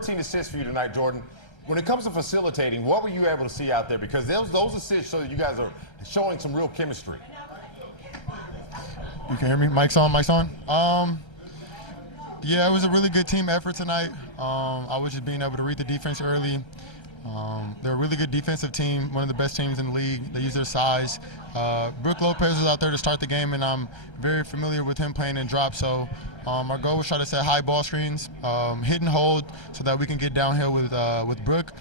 13 assists for you tonight, Jordan. When it comes to facilitating, what were you able to see out there? Because those assists show that you guys are showing some real chemistry. You can hear me? Mic's on, mic's on. Yeah, it was a really good team effort tonight. I was just being able to read the defense early. They're a really good defensive team, one of the best teams in the league. They use their size. Brook Lopez was out there to start the game, and I'm very familiar with him playing in drop. So our goal was try to set high ball screens, hit and hold, so that we can get downhill with Brook.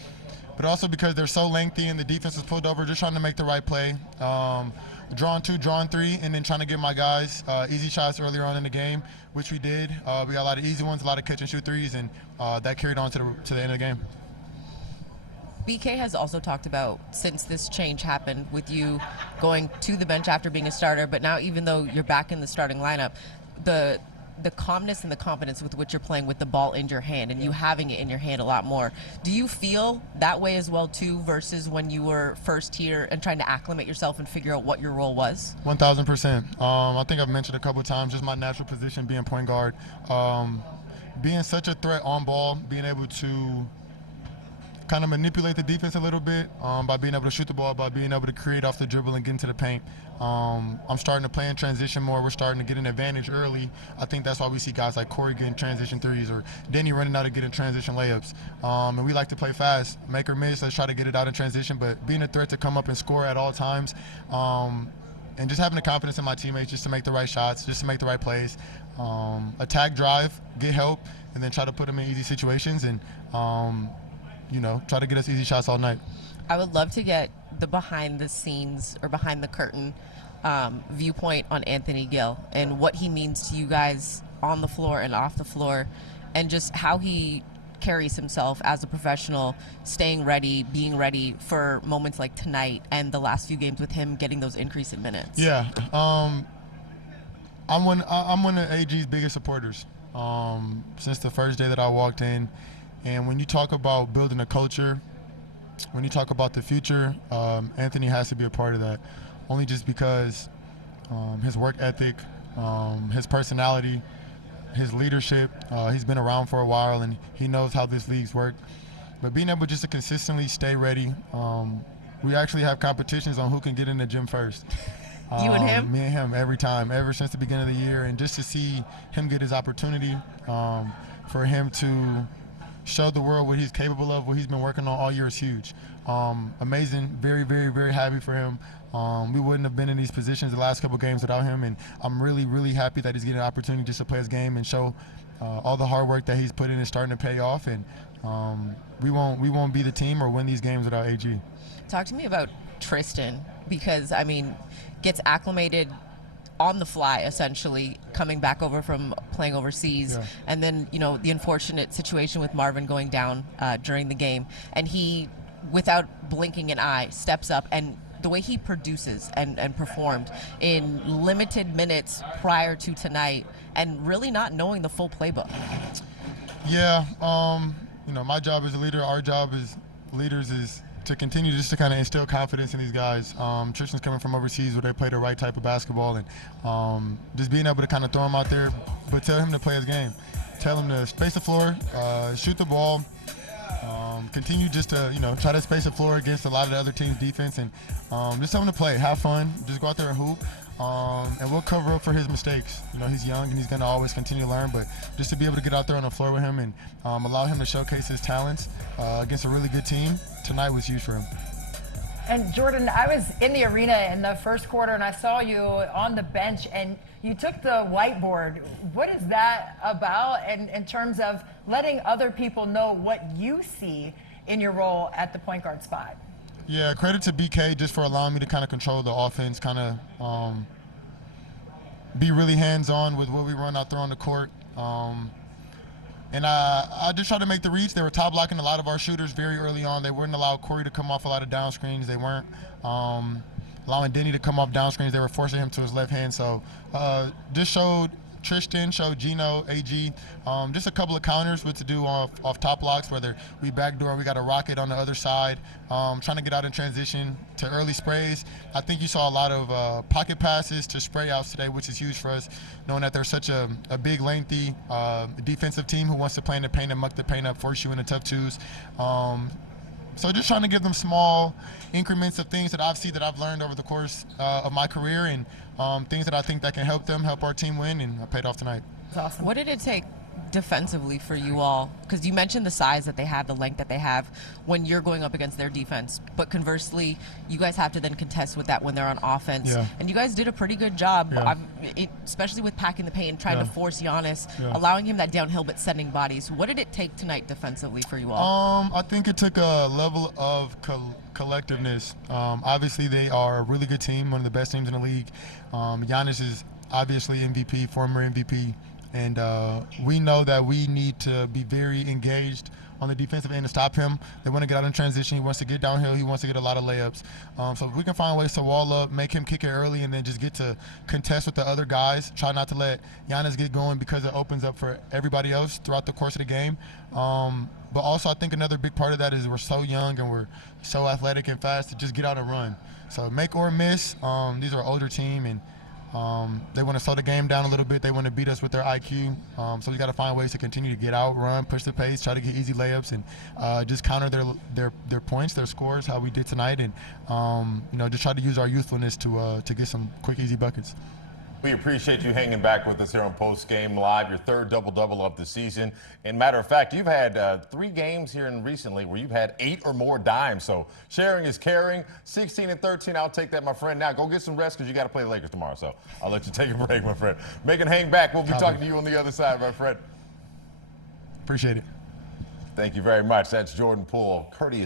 But also because they're so lengthy and the defense is pulled over, just trying to make the right play. Drawing 2, drawing 3, and then trying to get my guys easy shots earlier on in the game, which we did. We got a lot of easy ones, a lot of catch and shoot threes, and that carried on to the end of the game. BK has also talked about, since this change happened with you going to the bench after being a starter, but now even though you're back in the starting lineup, the calmness and the confidence with which you're playing with the ball in your hand and you having it in your hand a lot more. Do you feel that way as well too, versus when you were first here and trying to acclimate yourself and figure out what your role was? 1,000%. I think I've mentioned a couple of times just my natural position being point guard. Being such a threat on ball, being able to kind of manipulate the defense a little bit by being able to shoot the ball, by being able to create off the dribble and get into the paint. I'm starting to play in transition more. We're starting to get an advantage early. I think that's why we see guys like Corey getting transition threes or Denny running out and getting transition layups. And we like to play fast. Make or miss, let's try to get it out in transition, but being a threat to come up and score at all times. And just having the confidence in my teammates just to make the right shots, just to make the right plays. Attack, drive, get help, and then try to put them in easy situations and try to get us easy shots all night. I would love to get the behind the scenes or behind the curtain viewpoint on Anthony Gill and what he means to you guys on the floor and off the floor, and just how he carries himself as a professional, staying ready, being ready for moments like tonight and the last few games with him getting those increase in minutes. Yeah, I'm one of AG's biggest supporters since the first day that I walked in. And when you talk about building a culture, when you talk about the future, Anthony has to be a part of that. Only just because his work ethic, his personality, his leadership, he's been around for a while and he knows how this league's work. But being able just to consistently stay ready, we actually have competitions on who can get in the gym first. You and him? Me and him every time, ever since the beginning of the year. And just to see him get his opportunity, for him to show the world what he's capable of, what he's been working on all year is huge. Amazing, very, very, very happy for him. We wouldn't have been in these positions the last couple games without him, and I'm really, really happy that he's getting an opportunity just to play his game and show all the hard work that he's put in is starting to pay off, and we won't be the team or win these games without AG. Talk to me about Tristan, because, I mean, gets acclimated on the fly, essentially, coming back over from playing overseas. Yeah. And then, the unfortunate situation with Marvin going down during the game. And he, without blinking an eye, steps up, and the way he produces and performed in limited minutes prior to tonight and really not knowing the full playbook. Yeah, my job as a leader, our job as leaders is to continue just to kind of instill confidence in these guys. Tristan's coming from overseas where they play the right type of basketball, and just being able to kind of throw him out there, but tell him to play his game. Tell him to space the floor, shoot the ball, continue just to, try to space the floor against a lot of the other team's defense, and just tell him to play, have fun, just go out there and hoop. And we'll cover up for his mistakes. He's young and he's going to always continue to learn, but just to be able to get out there on the floor with him and allow him to showcase his talents against a really good team tonight was huge for him. And Jordan, I was in the arena in the first quarter and I saw you on the bench and you took the whiteboard. What is that about, and in terms of letting other people know what you see in your role at the point guard spot? Yeah, credit to BK just for allowing me to kind of control the offense, kind of be really hands-on with what we run out there on the court. And I just tried to make the reads. They were top blocking a lot of our shooters very early on. They wouldn't allow Corey to come off a lot of down screens. They weren't allowing Denny to come off down screens. They were forcing him to his left hand. So just showed Tristan showed Gino, AG, just a couple of counters, what to do off top blocks, whether we backdoor and we got a rocket on the other side, trying to get out in transition to early sprays. I think you saw a lot of pocket passes to spray outs today, which is huge for us, knowing that they're such a big, lengthy defensive team who wants to play in the paint and muck the paint up, force you into tough twos. So just trying to give them small increments of things that I've learned over the course of my career, and things that I think that can help them, help our team win, and I paid off tonight. That's awesome. What did it take defensively for you all? Because you mentioned the size that they have, the length that they have when you're going up against their defense. But conversely, you guys have to then contest with that when they're on offense. Yeah. And you guys did a pretty good job, Yeah. especially with packing the paint, trying Yeah. to force Giannis, Yeah. allowing him that downhill but sending bodies. What did it take tonight defensively for you all? I think it took a level of collectiveness. Obviously, they are a really good team, one of the best teams in the league. Giannis is obviously MVP, former MVP. And we know that we need to be very engaged on the defensive end to stop him. They want to get out in transition. He wants to get downhill. He wants to get a lot of layups. So if we can find ways to wall up, make him kick it early, and then just get to contest with the other guys, try not to let Giannis get going because it opens up for everybody else throughout the course of the game. But also I think another big part of that is we're so young and we're so athletic and fast to just get out and run. So make or miss, these are an older team, and they want to slow the game down a little bit. They want to beat us with their IQ. So we got to find ways to continue to get out, run, push the pace, try to get easy layups, and just counter their points, their scores, how we did tonight, and just try to use our youthfulness to get some quick, easy buckets. We appreciate you hanging back with us here on Post Game Live, your third double-double of the season. And matter of fact, you've had 3 games here recently where you've had 8 or more dimes. So sharing is caring. 16 and 13, I'll take that, my friend. Now go get some rest because you got to play the Lakers tomorrow. So I'll let you take a break, my friend. Make it hang back. We'll be talking to you on the other side, my friend. Appreciate it. Thank you very much. That's Jordan Poole, courteous